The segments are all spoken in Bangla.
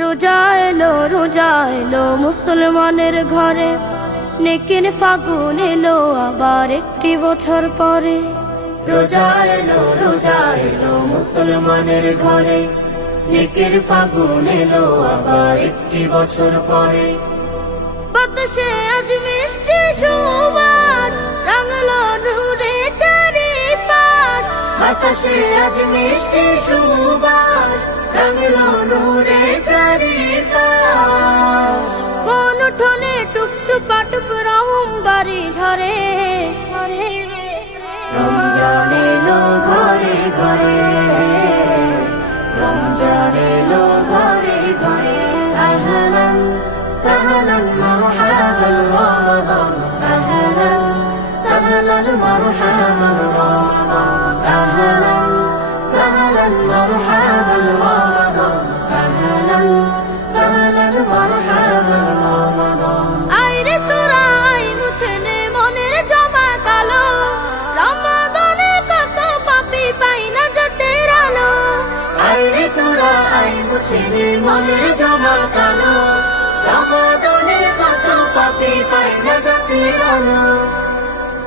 রোজা এলো রোজা এলো মুসলমানের ঘরে। নেকের ফাগুন এলো আবার একটি বছর পরে। রোজা এলো রোজা এলো মুসলমানের ঘরে। নেকের ফাগুন এলো আবার একটি বছর পরে। বাতাসে আজ মিষ্টি সুবাস, রাঙলো নূরে চারিপাশ। বাতাসে আজ মিষ্টি বাড়ি ঝরে ঝরে রমজান এলো ঘরে ঘরে। রমজান এলো ঘরে ঘরে। আহলান, সাহলান, মারহাবান রমাদান। আহলান, সাহলান, মারহাবান রমাদান। আহলান, সাহলান, মারহাবান রমাদান।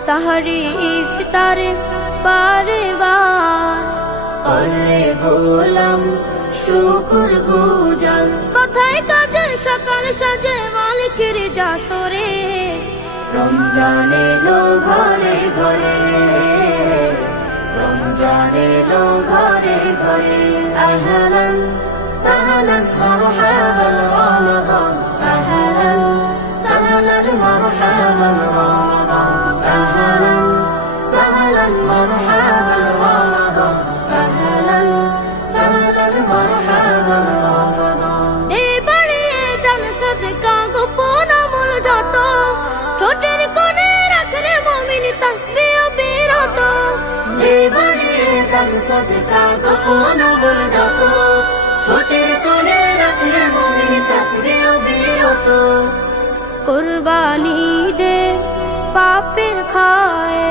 সাহারি ইফতারে বারে বার করে গোলাম শুকুর গুজান। কথায় কাজে সকাল সাজে মালিকের যাসরে রমজান এলো ঘরে ঘরে রমজান এলো ঘরে ঘরে। আহলান সাহলান মারহাবান। দান সদকা গোপন বল যত। ছোটের কোলে রাখলে মমিন তসবিহ বিরত। কুরবানি দে পাপের খায়।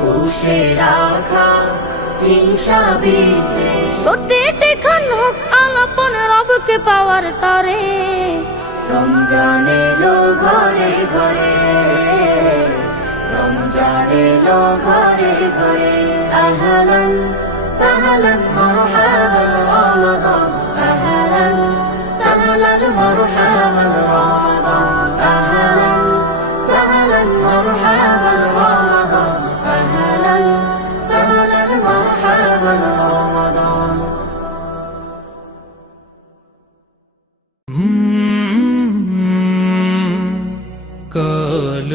কুশে রাখা হিংসা বিদ্বেষ। প্রতিটি খান হোক আলাপন রবকে পাওয়ার তরে। রমজান এলো ঘরে ঘরে। রমজান এলো ঘরে ঘরে। আহলান সাহলান মারহাবান রমাদান আহলান সাহলান মারহাবান রমাদান আহলান সাহলান মারহাবান রমাদান আহলান সাহলান মারহাবান রমাদান কাল